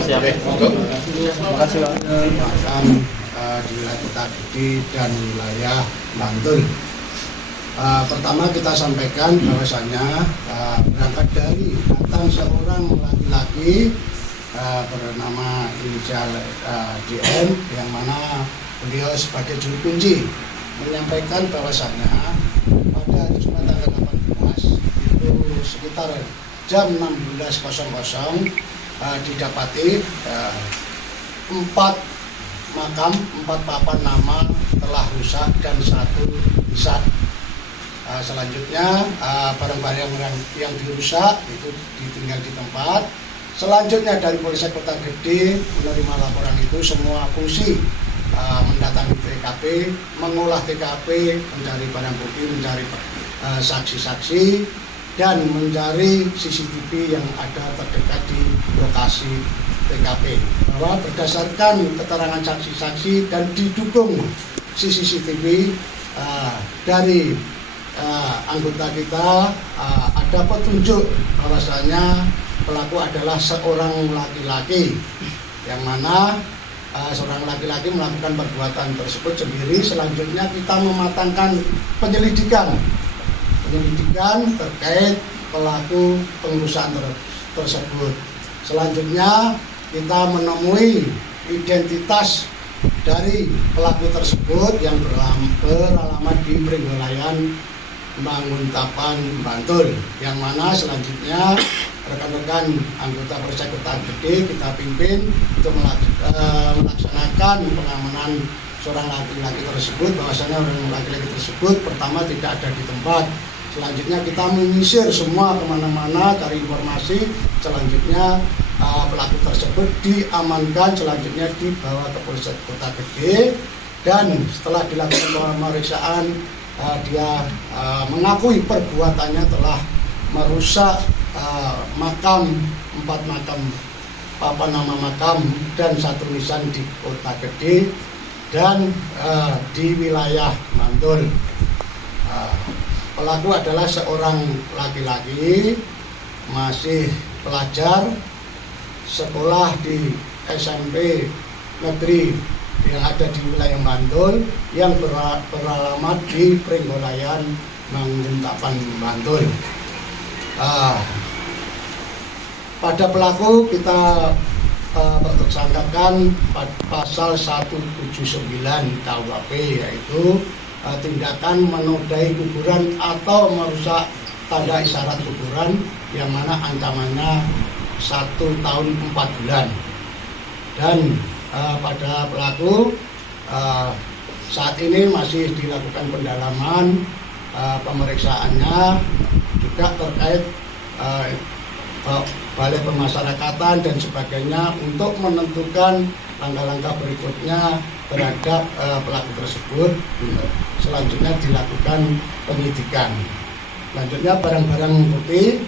Siap. Terima kasih Pak. Di wilayah Kota Gede dan wilayah Bantul. Pertama kita sampaikan bahwasanya berangkat dari datang seorang laki-laki bernama inisial DM, yang mana beliau sebagai juru kunci menyampaikan bahwasanya pada hari Jumat tanggal 18 itu sekitar jam 16.00 didapati 4 papan nama telah rusak dan 1 nisan. Selanjutnya barang-barang yang dirusak itu ditinggal di tempat. Selanjutnya dari Polsek Kota Gede menerima laporan itu, semua fungsi mendatangi TKP, mengolah TKP, mencari barang bukti, mencari saksi-saksi, dan mencari CCTV yang ada terdekat di lokasi TKP. Bahwa berdasarkan keterangan saksi-saksi dan didukung CCTV dari anggota kita, ada petunjuk bahwasanya pelaku adalah seorang laki-laki, yang mana seorang laki-laki melakukan perbuatan tersebut sendiri. Selanjutnya kita mematangkan penyelidikan terkait pelaku pengerusakan tersebut. Selanjutnya kita menemui identitas dari pelaku tersebut yang beralamat di Pringgolayan, Banguntapan, Bantul, yang mana selanjutnya rekan-rekan anggota Polsek Kota Gede kita pimpin untuk melaksanakan pengamanan seorang laki-laki tersebut. Bahwasanya orang laki-laki tersebut pertama tidak ada di tempat. Selanjutnya kita menyisir semua kemana-mana cari informasi. Selanjutnya pelaku tersebut diamankan, selanjutnya dibawa ke Polsek Kota Gede, dan setelah dilakukan pemeriksaan dia mengakui perbuatannya telah merusak 4 makam, papan nama makam dan 1 nisan di Kota Gede dan di wilayah Bantul. Pelaku adalah seorang laki-laki, masih pelajar, sekolah di SMP negeri yang ada di wilayah Bantul, yang beralamat di Pringgolayan, Banguntapan, Bantul. Pada pelaku kita bertersangkakan pasal 179 KUHP, yaitu tindakan menodai kuburan atau merusak tanda isyarat kuburan, yang mana ancamannya 1 tahun 4 bulan. Dan pada pelaku saat ini masih dilakukan pendalaman pemeriksaannya juga terkait balai pemasyarakatan dan sebagainya untuk menentukan langkah-langkah berikutnya terhadap pelaku tersebut. Selanjutnya dilakukan penyidikan. Selanjutnya barang-barang bukti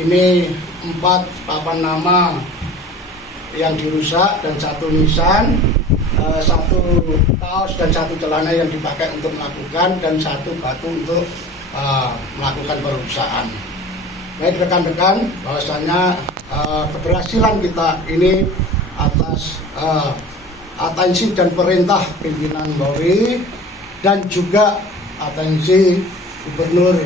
ini 4 papan nama yang dirusak dan 1 nisan, 1 kaos dan 1 celana yang dipakai untuk melakukan, dan 1 batu untuk melakukan perusahaan. Baik rekan-rekan, bahwasanya keberhasilan kita ini atas atensi dan perintah pimpinan Polri dan juga atensi Gubernur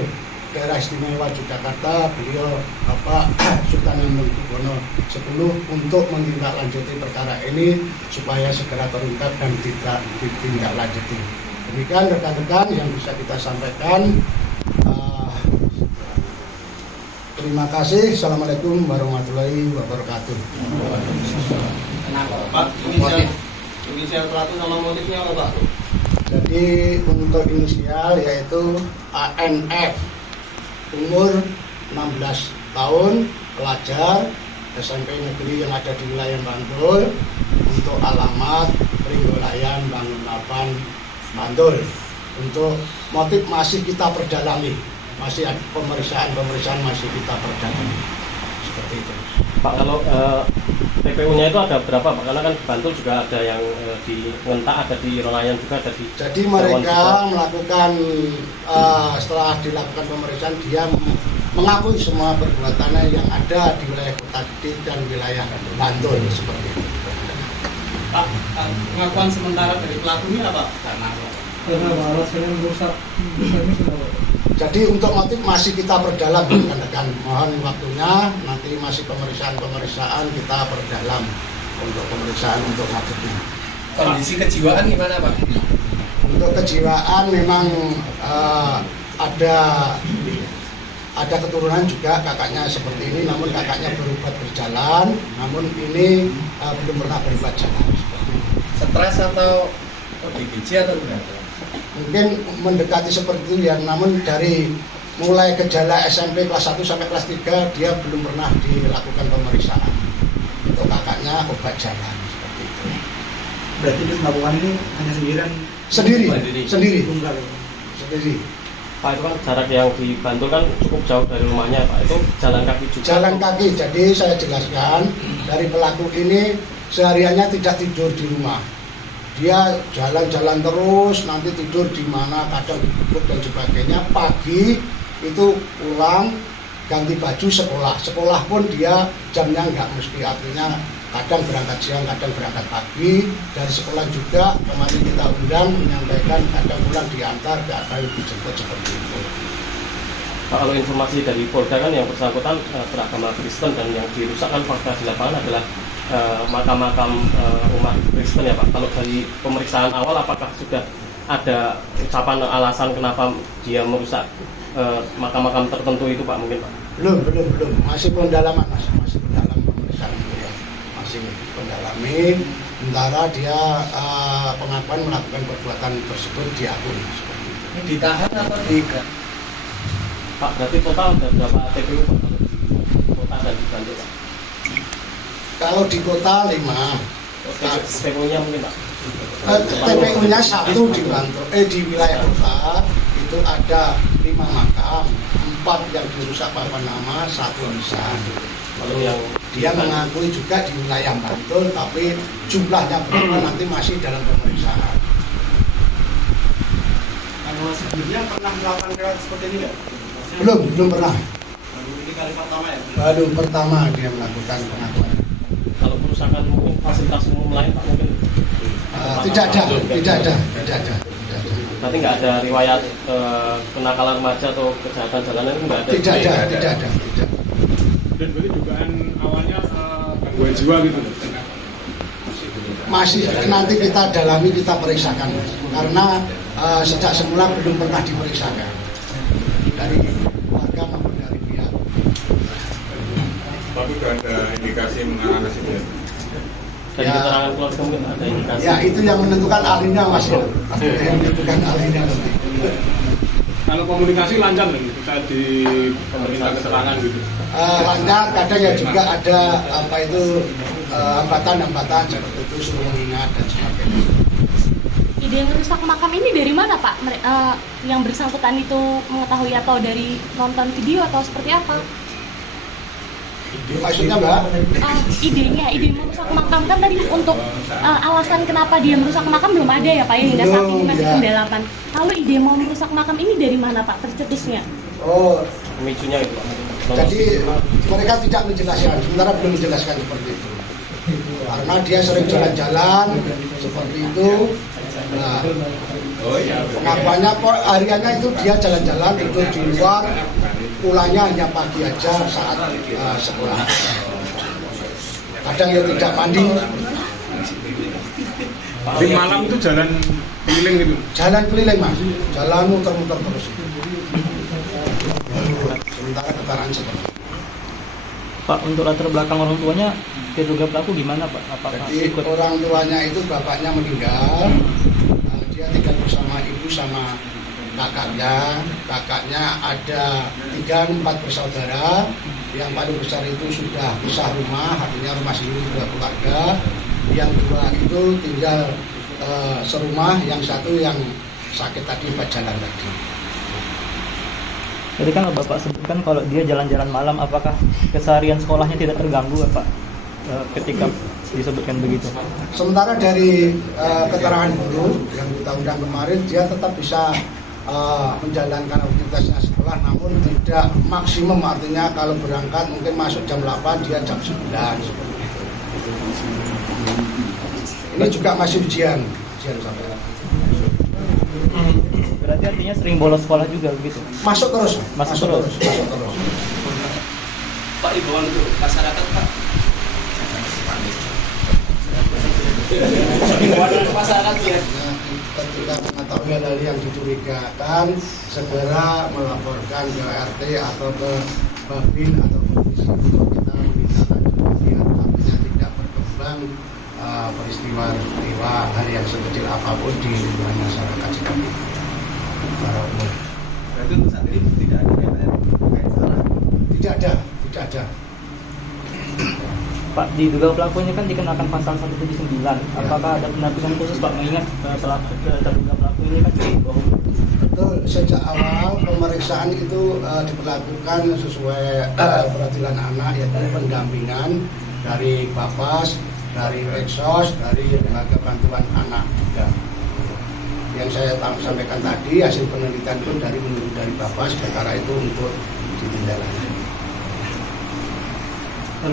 Daerah Istimewa Yogyakarta, beliau Bapak Sultan Hamengkubuwono X untuk menindaklanjuti perkara ini supaya segera terungkap dan ditindaklanjuti. Demikian rekan-rekan yang bisa kita sampaikan. Terima kasih. Assalamualaikum warahmatullahi wabarakatuh. Pak, inisial pelaku sama motifnya apa, Pak? Jadi untuk inisial yaitu ANF, umur 16 tahun, pelajar SMP negeri yang ada di wilayah Bantul, untuk alamat Pringgolayan, Banguntapan, Bantul. Untuk motif masih kita perdalami, masih ada pemeriksaan masih kita perdalami, seperti itu. Pak, kalau TPU-nya itu ada berapa, Pak? Karena kan di Bantul juga ada yang di Ngentak, ada di Rolayan juga, ada di... Jadi mereka melakukan setelah dilakukan pemeriksaan, dia mengakui semua perbuatannya yang ada di wilayah Kota Gede dan wilayah Bantul seperti itu. Pak, pengakuan sementara dari pelakunya apa? Karena alasannya merusak ini kenapa? Jadi untuk motif masih kita perdalam, rekan-rekan. Mohon waktunya, nanti masih pemeriksaan kita perdalam untuk pemeriksaan untuk motifnya. Kondisi kejiwaan gimana Pak? Untuk kejiwaan memang ada keturunan juga kakaknya seperti ini, namun kakaknya berobat berjalan, namun ini belum pernah berobat jalan. Stres atau ODGJ atau gimana? Mungkin mendekati seperti itu ya, namun dari mulai gejala SMP kelas 1 sampai kelas 3 dia belum pernah dilakukan pemeriksaan. Untuk kakaknya obat jalan seperti itu. Berarti dia melakukan ini hanya sendirian? Sendiri. Tunggal. Sendiri. Pak, itu kan jarak yang di Bantul kan cukup jauh dari rumahnya Pak, itu jalan kaki juga? Jalan kaki, jadi saya jelaskan dari pelaku ini sehariannya tidak tidur di rumah. Dia jalan-jalan terus, nanti tidur di mana, kadang duduk dan sebagainya. Pagi itu pulang, ganti baju sekolah. Sekolah pun dia jamnya nggak mesti, artinya kadang berangkat siang, kadang berangkat pagi. Dari sekolah juga kemarin kita undang menyampaikan kadang pulang diantar, kadang dijemput seperti itu. Pak, kalau informasi dari Polda kan yang bersangkutan beragama Kristen dan yang dirusakkan fakta di lapangan adalah makam-makam umat Kristen ya Pak. Kalau dari pemeriksaan awal apakah sudah ada ucapan alasan kenapa dia merusak makam-makam tertentu itu Pak mungkin Pak? Belum. Masih pendalaman, masih pendalam pemeriksaan itu ya. Masih pendalamin. Sementara dia pengakuan melakukan perbuatan tersebut diakui seperti itu. Ini ditahan atau diikat? Pak, berarti total ada berapa TPU Pak kalau di kota dan di Bantul Pak? Kalau di kota 5, TPU-nya mungkin Pak? TPU-nya 1 di Bantul, di wilayah kota itu ada 5 makam, 4 yang dirusak papan nama, 1 lisan. Lalu yang dia mengakui juga di wilayah Bantul, tapi jumlahnya berapa nanti masih dalam pemeriksaan. Kalau sebelumnya pernah melakukan perilaku seperti ini nggak? Belum pernah. Ini kali pertama ya? Baru pertama dia melakukan pengakuan. Kalau perusahaan mungkin fasilitas umum lain Pak mungkin? Tidak ada. Berarti nggak ada riwayat kenakalan remaja atau kejahatan jalanan itu nggak ada? Tidak ada. Dan berarti dugaan awalnya gangguan jiwa gitu? Masih nanti kita dalami, kita periksakan. Karena sejak semula belum pernah diperiksakan dari warga maupun dari pihak. Tapi sudah ada indikasi mengarah ke situ ya? Dari keterangan keluarga mungkin ada indikasi? Ya itu yang menentukan ahlinya Mas ya. Yang menentukan ahlinya nanti. Kalau komunikasi lancar kan saat di pemerintahan keterangan gitu? Lancar, kadang ya juga ada hambatan-hambatan seperti itu, suruh mengingat dan sebagainya. Ide merusak makam ini dari mana Pak? Yang bersangkutan itu mengetahui atau dari nonton video atau seperti apa? Maksudnya Mbak? Ide merusak makam kan tadi untuk alasan kenapa dia merusak makam belum ada ya Pak ya, hingga saat ini masih pendalaman. Lalu ide mau merusak makam ini dari mana Pak tercetusnya? Oh, Pemicunya itu Pak? jadi mereka tidak menjelaskan, sementara belum menjelaskan seperti itu. Karena dia sering jalan-jalan seperti itu. Nah, pengakuannya hariannya itu dia jalan-jalan, tidur di luar, pulangnya hanya pagi aja saat sekolah. Kadang ya tidak mandi. Di malam itu jalan keliling gitu? Jalan keliling Mas, jalan muter-muter terus. Sementara keterangan seperti itu. Pak, untuk latar belakang orang tuanya diduga pelaku gimana Pak? Apakah Jadi orang tuanya itu bapaknya meninggal, dia tinggal bersama ibu sama kakaknya. Kakaknya ada 3-4 bersaudara, yang paling besar itu sudah pisah rumah, artinya rumah sendiri sudah keluarga. Yang 2 itu tinggal serumah, yang 1 yang sakit tadi jalan tadi. Jadi kan Bapak sebutkan kalau dia jalan-jalan malam, apakah keseharian sekolahnya tidak terganggu Pak ketika disebutkan begitu? Sementara dari keterangan guru yang kita undang kemarin, dia tetap bisa menjalankan aktivitasnya sekolah namun tidak maksimum, artinya kalau berangkat mungkin masuk jam 8 dia jam 9 seperti itu. Ini juga masih ujian sampai. Berarti artinya sering bolos sekolah juga begitu? Masuk terus. Masuk terus. Pak, imbauan untuk masyarakat Pak. Imbauan untuk masyarakat ya. Ketika mengetahui hal yang dicurigakan, segera melaporkan ke RT atau ke Babin atau polisi untuk kita menindaklanjuti artinya tidak berkembang peristiwa hal yang sekecil apapun di lingkungan masyarakat Cikampek secara umum. Berarti untuk saat ini tidak ada kaitan salah. Tidak ada. Pak, diduga pelakunya kan dikenakan pasal 179. Apakah ada pendampingan khusus Pak mengingat terduga pelaku ini kan cukup bohong? Betul, sejak awal pemeriksaan itu diberlakukan sesuai peradilan anak, yaitu pendampingan dari Bapas, dari Peksos, dari lembaga bantuan anak juga. Yang saya sampaikan tadi, hasil penelitian pun menunggu dari Bapas perkara itu untuk ditindaklanjuti. Tapi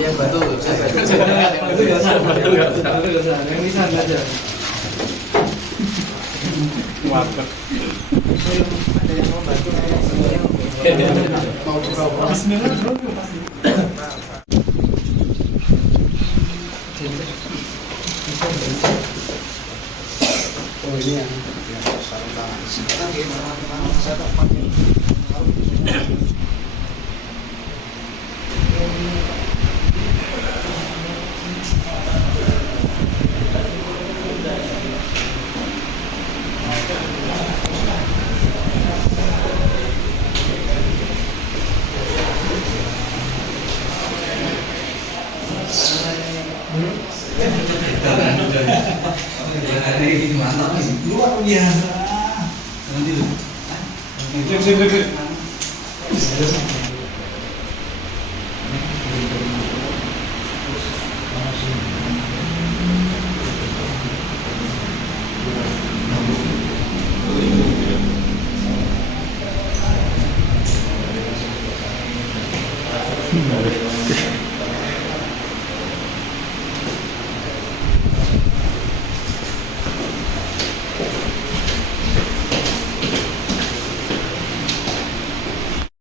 yang bantu saya yang bisa aja. Warga. Ada yang mau bantu Mau dibawa. Oh ini yang sarung tangan. Sekarang gimana saya tak pakai. Luar biasa. Nanti.